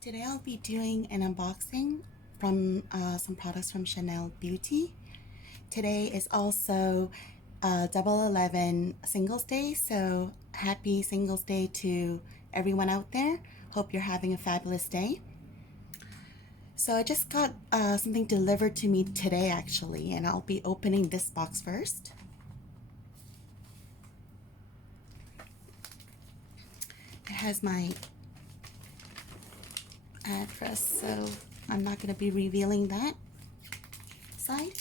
Today I'll be doing an unboxing from some products from Chanel Beauty. Today is also Double 11 Singles Day, so happy Singles Day to everyone out there. Hope you're having a fabulous day. So I just got something delivered to me today actually, and I'll be opening this box first. It has my address, so I'm not going to be revealing that side.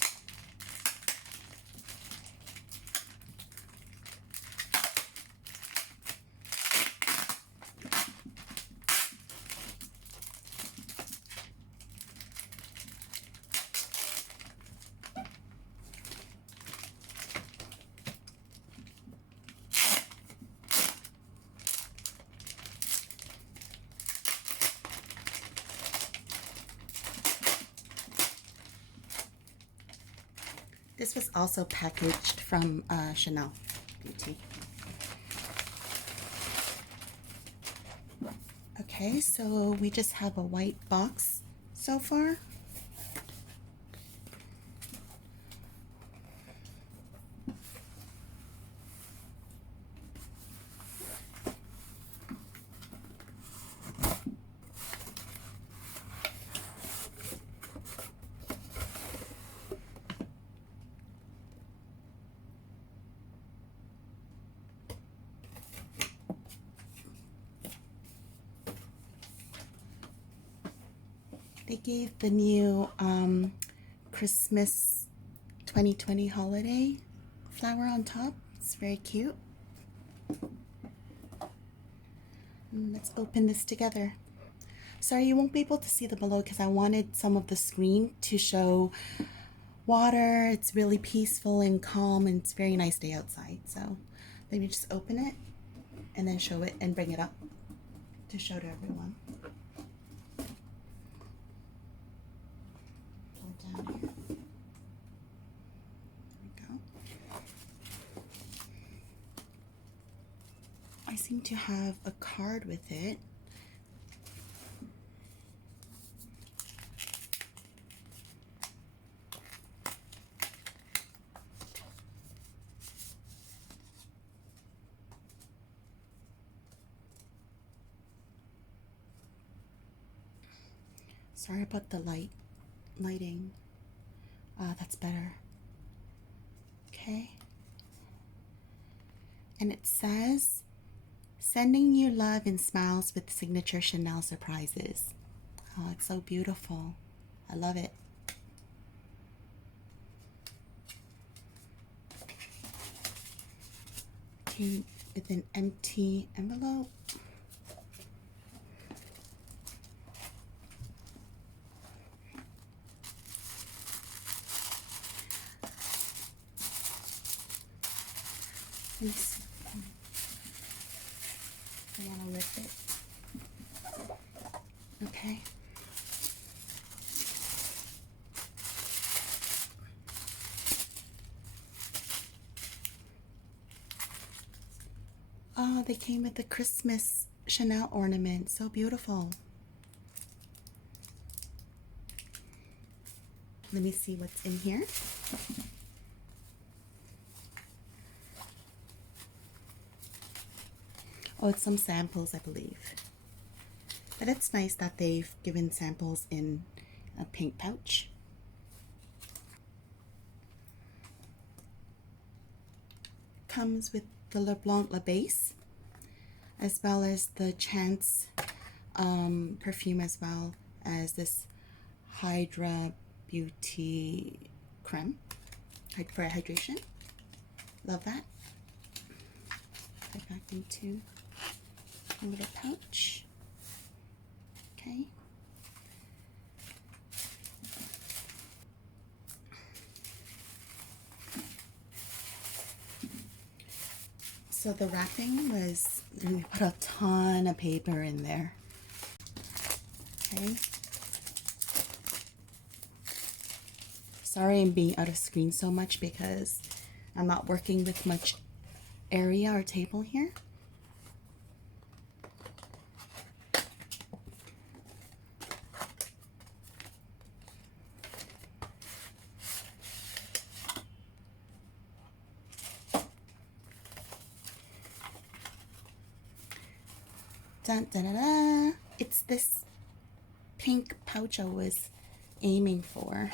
This was also packaged from Chanel Beauty. Okay, so we just have a white box so far. They gave the new Christmas 2020 holiday flower on top. It's very cute. Let's open this together. Sorry, you won't be able to see the below because I wanted some of the screen to show water. It's really peaceful and calm, and it's a very nice day outside. So let me just open it and then show it and bring it up to show to everyone. Down here. There we go. I seem to have a card with it. Sorry about the lighting. That's better. Okay. And it says, sending you love and smiles with signature Chanel surprises. Oh, it's so beautiful. I love it. Came with an empty envelope. Let me see. I want to lift it. Okay. Oh, they came with the Christmas Chanel ornament. So beautiful. Let me see what's in here. Oh, it's some samples, I believe. But it's nice that they've given samples in a pink pouch. Comes with the Le Blanc La Base, as well as the Chance perfume, as well as this Hydra Beauty creme for hydration. Love that. Put it back into a little pouch. Okay. So the wrapping was, we put a ton of paper in there. Okay. Sorry I'm being out of screen so much because I'm not working with much area or table here. Dun, dun, dun, dun. It's this pink pouch I was aiming for.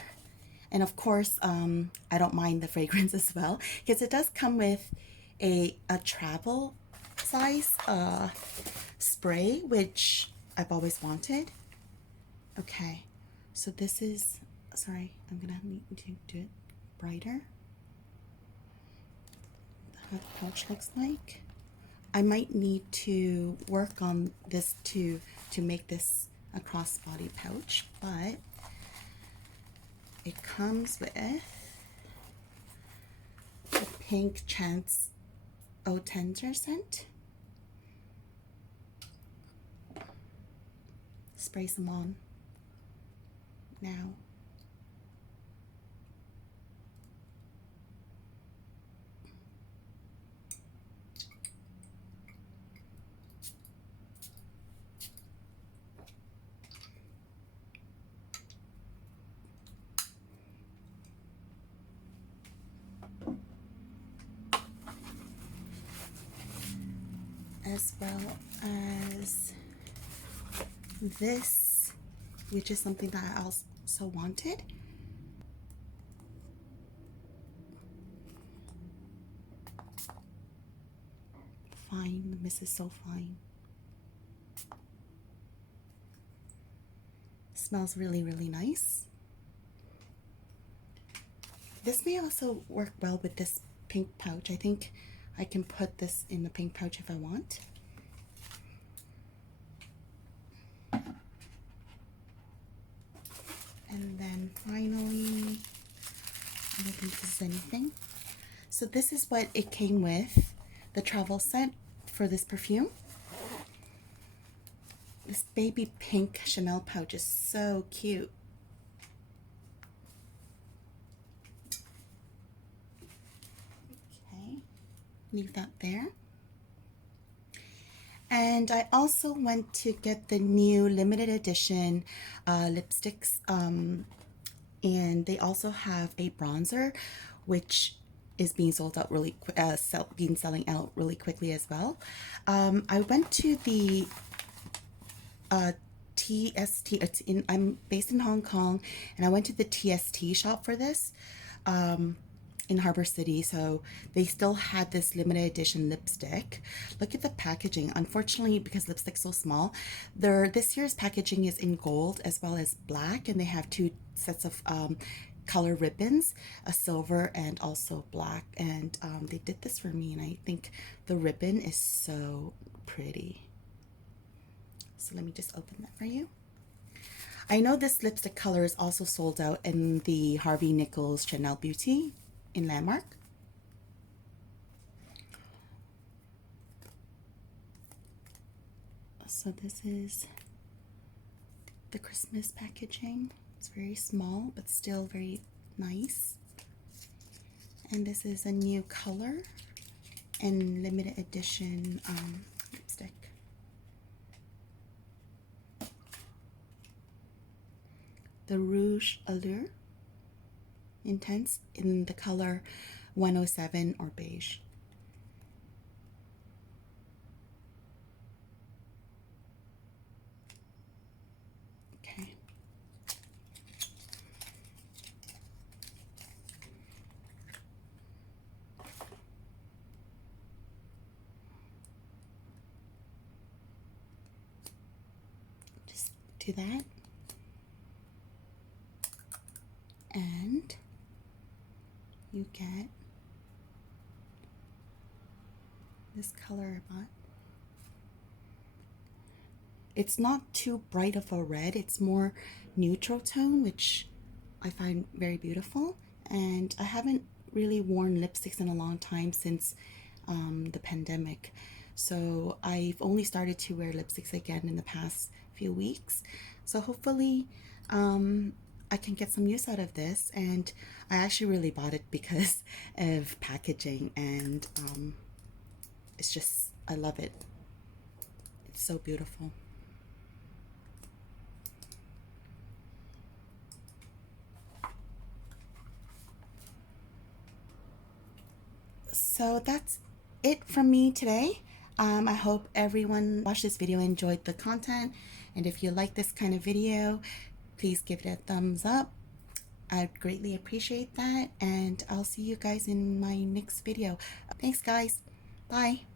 And of course, I don't mind the fragrance as well, because it does come with a travel size spray, which I've always wanted. Okay, so this is, sorry, I'm gonna need to do it brighter. How the pouch looks like. I might need to work on this to make this a crossbody pouch, but it comes with the pink Chance Eau Tendre scent. Spray some on now. As well as this, which is something that I also wanted. Fine, the mist is so fine. Smells really, really nice. This may also work well with this pink pouch. I think I can put this in the pink pouch if I want. And then finally, I don't think this is anything. So this is what it came with, the travel set for this perfume. This baby pink Chanel pouch is so cute. Okay, leave that there. And I also went to get the new limited edition lipsticks, and they also have a bronzer, which is being sold out really selling out really quickly as well. I went to the TST. I'm based in Hong Kong, and I went to the TST shop for this. In Harbor City, so they still had this limited edition lipstick. Look at the packaging. Unfortunately, because lipstick's so small, this year's packaging is in gold as well as black, and they have two sets of color ribbons, a silver and also black, and they did this for me, and I think the ribbon is so pretty. So let me just open that for you. I know this lipstick color is also sold out in the Harvey Nichols Chanel Beauty in Landmark. So this is the Christmas packaging. It's very small but still very nice. And this is a new color and limited edition lipstick. The Rouge Allure Intense in the color 107 or beige. Okay. Just do that. And you get this color I bought. It's not too bright of a red, it's more neutral tone, which I find very beautiful. And I haven't really worn lipsticks in a long time since the pandemic. So I've only started to wear lipsticks again in the past few weeks. So hopefully I can get some use out of this, and I actually really bought it because of packaging, and it's just, I love it. It's so beautiful. So that's it from me today. I hope everyone watched this video and enjoyed the content. And if you like this kind of video, please give it a thumbs up. I'd greatly appreciate that. And I'll see you guys in my next video. Thanks, guys. Bye.